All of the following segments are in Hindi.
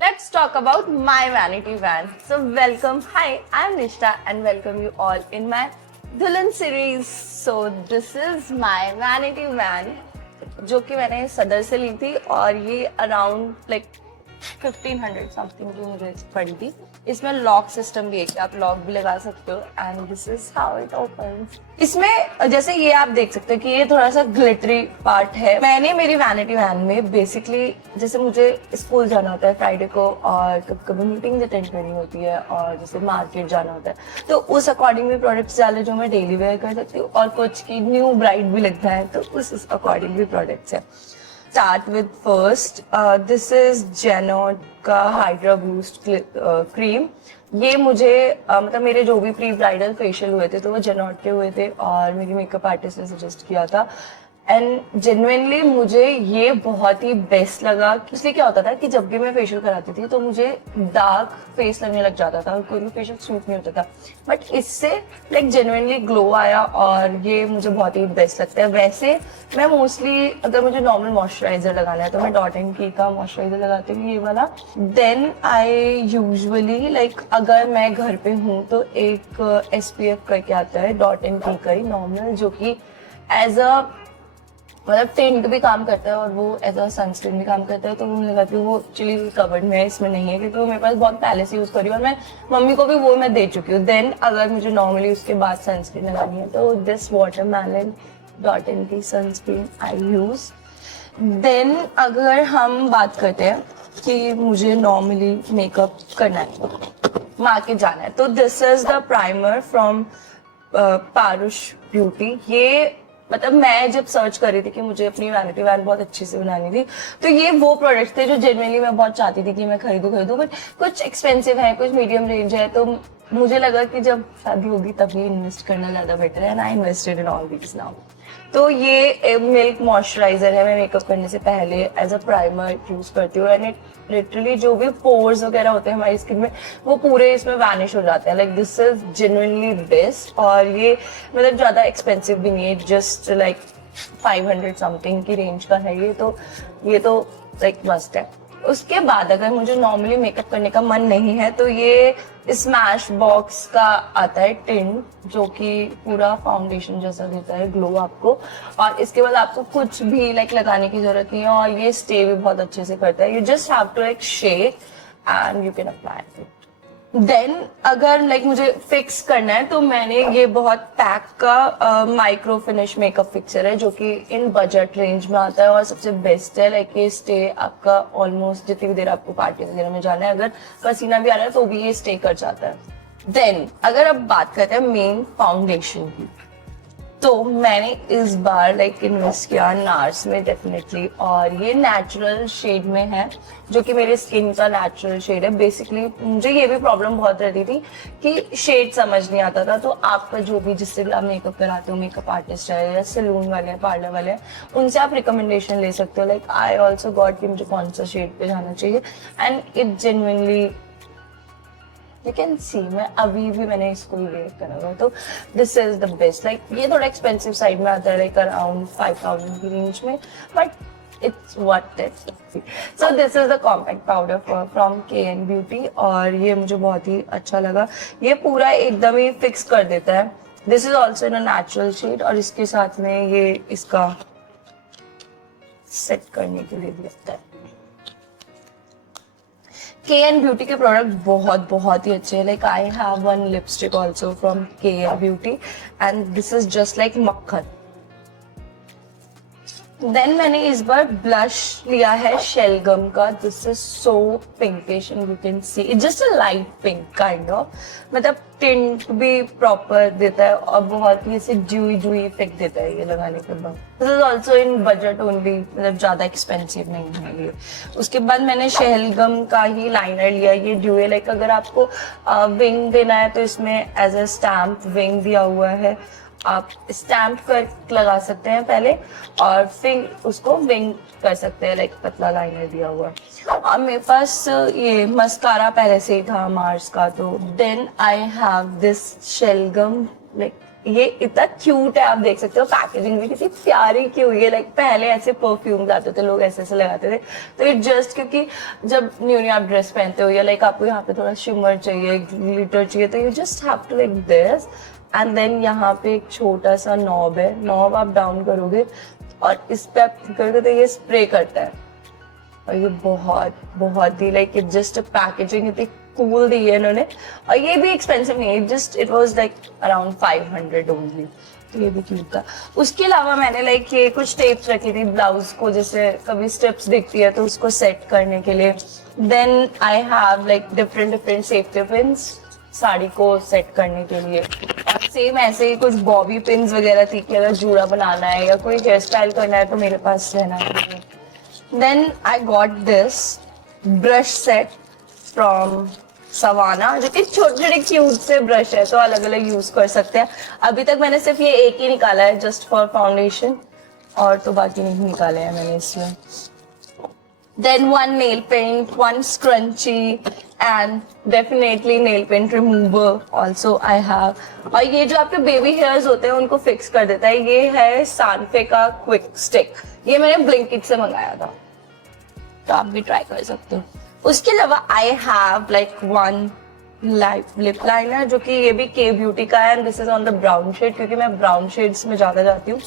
Let's talk about my vanity van. So welcome, hi, I'm Nishta and welcome you all in my Dulan series. So this is my vanity van जो कि मैंने सदर से ली थी और ये अराउंड 1500 समथिंग की मुझे पड़ी थी। इसमें लॉक सिस्टम भी है कि आप लॉक भी लगा सकते हो and this is how it opens. इसमें जैसे ये आप देख सकते हो कि ये थोड़ा सा ग्लिटरी पार्ट है। मैंने मेरी वैनिटी वैन में बेसिकली जैसे मुझे स्कूल जाना होता है फ्राइडे को और कभी कभी मीटिंग अटेंड करनी होती है और जैसे मार्केट जाना होता है तो उस अकॉर्डिंग भी प्रोडक्ट्स डाले जो मैं डेली वेयर कर सकती हूँ और कुछ की न्यू ब्राइड भी लगता है तो उस अकॉर्डिंग भी प्रोडक्ट्स है। Start with first. This is Genod का हाइड्रा बूस्ट क्रीम। ये मुझे मतलब मेरे जो भी प्री ब्राइडल फेशियल हुए थे तो वो जेनॉट के हुए थे और मेरी मेकअप आर्टिस्ट ने सजेस्ट किया था एंड जेन्युइनली मुझे ये बहुत ही बेस्ट लगा। इसलिए क्या होता था कि जब भी मैं फेशियल कराती थी तो मुझे डार्क फेस लगने लग जाता था, कोई भी फेशियल सूट नहीं होता था, बट इससे जेन्युइनली ग्लो आया और ये मुझे बहुत ही बेस्ट लगता है। वैसे मैं मोस्टली अगर मुझे नॉर्मल मॉइस्चराइजर लगाना है तो मैं डॉट एंड की का मॉइस्चराइजर लगाती हूँ ये वाला। देन आई यूजुअली अगर मैं घर पे हूँ तो एक SPF करके आता है डॉट एंड की का ही नॉर्मल, जो कि एज अ मतलब टिंट भी काम करता है और वो एज अ सनस्क्रीन भी काम करता है। तो मुझे लगता है वो एक्चुअली कवर्ड में है, इसमें नहीं है क्योंकि वो मेरे पास बहुत पहले से यूज करी और मैं मम्मी को भी वो मैं दे चुकी हूँ। देन अगर मुझे नॉर्मली उसके बाद सनस्क्रीन लगानी है तो दिस वाटरमेलन डॉट इन की सनस्क्रीन आई यूज। देन अगर हम बात करते हैं कि मुझे नॉर्मली मेकअप करना है, मार्केट जाना है, तो this is the primer from पारुष ब्यूटी। ये मतलब मैं जब सर्च कर रही थी कि मुझे अपनी वैनिटी वैन बहुत अच्छे से बनानी थी तो ये वो प्रोडक्ट्स थे जो जेन्युइनली मैं बहुत चाहती थी कि मैं खरीदूं, बट कुछ एक्सपेंसिव है, कुछ मीडियम रेंज है, तो मुझे लगा कि जब शादी होगी तभी इन्वेस्ट करना ज्यादा बेटर है and I invested in all these now. तो ये मिल्क मॉइस्चराइजर है, मैं मेकअप करने से पहले एज अ प्राइमर यूज करती हूँ एंड इट लिटरली जो भी पोर्स वगैरह होते हैं हमारी स्किन में वो पूरे इसमें वैनिश हो जाते हैं। दिस इज जेन्युइनली बेस्ट और ये मतलब ज्यादा एक्सपेंसिव भी नहीं है, जस्ट 500 समथिंग की रेंज का है ये तो मस्ट है। उसके बाद अगर मुझे नॉर्मली मेकअप करने का मन नहीं है तो ये स्मैश बॉक्स का आता है टिंट जो कि पूरा फाउंडेशन जैसा देता है ग्लो आपको, और इसके बाद आपको कुछ भी लगाने की जरूरत नहीं है और ये स्टे भी बहुत अच्छे से करता है। You just have to shake and you can apply it. Then अगर मुझे फिक्स करना है तो मैंने ये बहुत पैक का माइक्रो फिनिश मेकअप फिक्सर है जो कि इन बजट रेंज में आता है और सबसे बेस्ट है। ये स्टे आपका ऑलमोस्ट जितनी भी देर आपको पार्टी वगैरह में जाना है, अगर पसीना भी आ रहा है तो भी ये स्टे कर जाता है। देन अगर अब बात करते हैं मेन फाउंडेशन की, तो मैंने इस बार इन्वेस्ट किया नार्स में डेफिनेटली, और ये नेचुरल शेड में है जो कि मेरे स्किन का नेचुरल शेड है। बेसिकली मुझे ये भी प्रॉब्लम बहुत रहती थी कि शेड समझ नहीं आता था, तो आपका जो भी जिससे भी आप मेकअप कराते हो, मेकअप आर्टिस्ट है या सैलून वाले हैं, पार्लर वाले हैं, उनसे आप रिकमेंडेशन ले सकते हो। आई ऑल्सो गॉट कि मुझे कौन सा शेड पे जाना चाहिए and it genuinely you can सी मैं अभी भी मैंने इसको वेयर करा हुआ, तो दिस इज द बेस्ट। ये थोड़ा एक्सपेंसिव साइड में आता है अराउंड 5000 की रेंज में, but it's worth it. So this is the compact powder from KN beauty और ये मुझे बहुत ही अच्छा लगा। ये पूरा एकदम ही फिक्स कर देता है। This is also in a natural shade और इसके साथ में ये इसका सेट करने के लिए भी लगता है। KN ब्यूटी के प्रोडक्ट बहुत ही अच्छे हैं। I have one lipstick also from KN beauty and this is just मक्खन। देन मैंने इस बार ब्लश लिया है शेलगम का। This is so pinkish and you can see it just a light pink kind of, मतलब टिंट भी प्रॉपर देता है और बहुत ही ऐसे ड्यूई इफेक्ट देता है ये लगाने के बाद। This is also in budget only, मतलब ज्यादा एक्सपेंसिव नहीं है ये। उसके बाद मैंने शेलगम का ही लाइनर लिया, ये ड्यूए अगर आपको विंग देना है तो इसमें एज अ स्टैम्प विंग दिया हुआ है, आप स्टैम्प कर लगा सकते हैं पहले और फिर उसको विंग कर सकते हैं। पतला लाइनर दिया हुआ है। और मेरे पास ये मस्कारा पहले से ही था मार्स का, तो देन आई हैव दिस शेलगम ये इतना क्यूट है, आप देख सकते हो पैकेजिंग भी कितनी प्यारी की हुई है। लाइक पहले ऐसे परफ्यूम्स आते थे, लोग ऐसे ऐसे लगाते थे, तो ये जस्ट क्योंकि जब न्यू आप ड्रेस पहनते हो या लाइक आपको यहाँ पे थोड़ा शिमर चाहिए, ग्लिटर चाहिए, तो you just have to like this and then यहाँ पे एक छोटा सा नॉब है, नॉब आप डाउन करोगे और इस पे आप करोगे तो ये स्प्रे करता है। और ये बहुत ही लाइक इट जस्ट पैकेजिंग इतनी कूल दी है इन्होंने, और ये भी एक्सपेंसिव नहीं है, just it was like around 500 only, तो ये भी क्यूट था। उसके अलावा मैंने लाइक ये कुछ टेप्स रखी थी ब्लाउज को, जैसे कभी स्ट्रिप्स दिखती है तो उसको सेट करने के लिए। Then I have like different safety pins sari को सेट करने के लिए, और सेम ऐसे ही कुछ बॉबी पिन्स वगैरह थी कि अगर जूड़ा बनाना है या कोई हेयर स्टाइल करना है तो मेरे पास रहना चाहिए। Then I got this brush set from Savana, जो कि छोटे छोटे क्यूट से ब्रश है, तो अलग अलग यूज कर सकते हैं। अभी तक मैंने सिर्फ ये एक ही निकाला है जस्ट फॉर फाउंडेशन, और तो बाकी नहीं निकाले हैं मैंने इसमें। Then one nail paint, one scrunchie and definitely nail paint remover also I have। और ये जो आपके बेबी हेयर्स होते हैं उनको फिक्स कर देता है, ये है सानफे का क्विक स्टिक, ये मैंने ब्लिंकिट से मंगाया था, तो आप भी ट्राई कर सकते हो। उसके अलावा I have like one lip liner, जो कि ये भी के ब्यूटी का है, and this is on the brown shade, क्योंकि मैं ब्राउन शेड्स में ज्यादा जाती हूँ।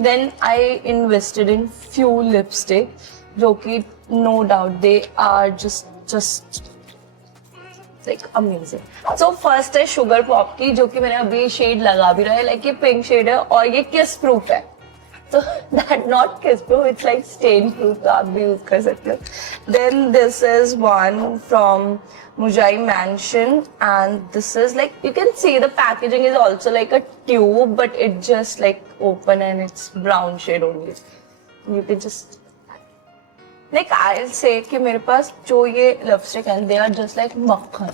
Then I invested in few lipstick, जो कि no doubt they are just like amazing. So first है शुगर पॉप की, जो कि मैंने अभी शेड लगा भी रहा है, लाइक ये पिंक शेड है और ये किस प्रूफ है, तो that not kiss proof, it's like stain proof, तो आप भी यूज कर सकते हो। Then this is one from मुजाई mansion, and this is like you can see the packaging is also like a tube, but it just like open and it's brown shade only, you can just like I say कि मेरे पास जो ये लिपस्टिक है दे आर जस्ट लाइक मक्खन।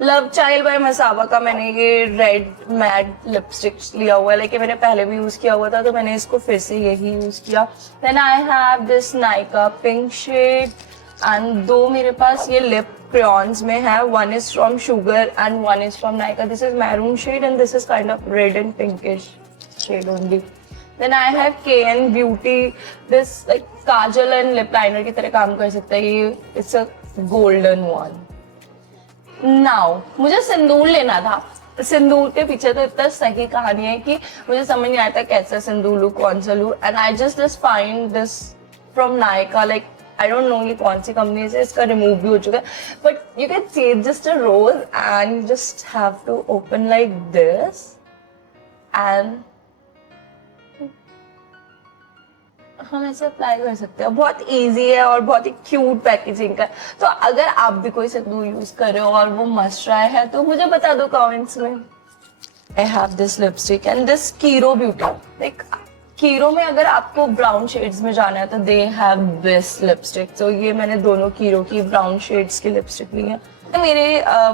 लव चाइल्ड बाय मसाबा का मैंने ये रेड मैट लिपस्टिक लिया हुआ है, लेकिन मैंने पहले भी यूज किया हुआ था, तो मैंने इसको फिर से यही यूज किया। Then I have this Nykaa pink shade, and दो मेरे पास ये लिप क्रेयॉन्स में है, one is from Sugar and one is from Nykaa. This is maroon shade and this is kind of red and pinkish shade only. Then I have KN Beauty, this like kajal and lip liner की तरह काम कर सकता है ये, it's a golden one. Now मुझे सिंदूर लेना था, सिंदूर के पीछे तो इतना सही कहानी है कि मुझे समझ नहीं आता कैसा सिंदूर लूं, कौन सा लूं, and I just find this from Nykaa, like I don't no ये कौन सी कंपनी से, इसका रिमूव भी हो चुका है, but you can see it just a rose and just have to open like this and हम ऐसे अप्लाई कर सकते हैं। बहुत इजी है और बहुत ही क्यूट पैकेजिंग का है, तो अगर आप भी कोई सिंदूर यूज कर रहे हो और वो मस्ट ट्राई है तो मुझे बता दो कमेंट्स में। I have this lipstick and this Kiro beauty, like Kiro में अगर आपको ब्राउन शेड्स में जाना है तो दे हैव दिस लिपस्टिक, तो ये मैंने दोनों कीरो की ब्राउन शेड्स की लिपस्टिक ली है। मेरे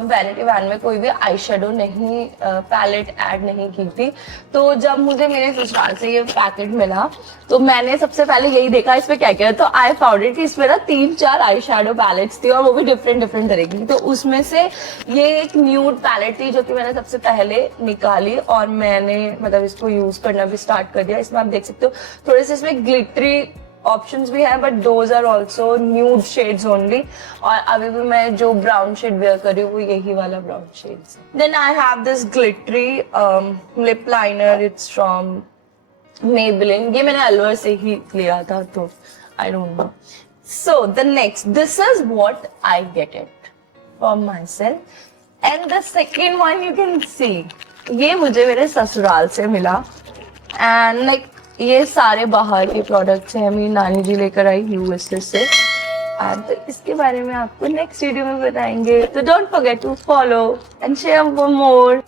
वैनिटी वैन में कोई भी आई शेडो नहीं पैलेट ऐड नहीं की थी, तो जब मुझे मेरे ससुराल से ये पैकेट मिला तो मैंने सबसे पहले यही देखा इसमें क्या क्या है, तो आई फाउंड इट कि इसमें ना 3-4 आई शेडो पैलेट्स थी और वो भी डिफरेंट तरह की, तो उसमें से ये एक न्यूड पैलेट थी जो कि मैंने सबसे पहले निकाली और मैंने मतलब इसको यूज करना भी स्टार्ट कर दिया। इसमें आप देख सकते हो थोड़े से इसमें ग्लिटरी ऑप्शंस भी हैं, but those are also nude shades only, और अभी भी मैं जो ब्राउन शेड वेयर कर रही हूँ वो यही वाला brown shades. Then I have this glittery lip liner, it's from Maybelline, ये मैंने अलवर से ही लिया था, तो I don't know. So the next, this is what I get it for myself, and the second one you can see, ये मुझे मेरे ससुराल से मिला, एंड लाइक ये सारे बाहर के प्रोडक्ट्स हैं, मेरी नानी जी लेकर आई यूएसए से, तो इसके बारे में आपको नेक्स्ट वीडियो में बताएंगे, तो don't forget to follow and share for more.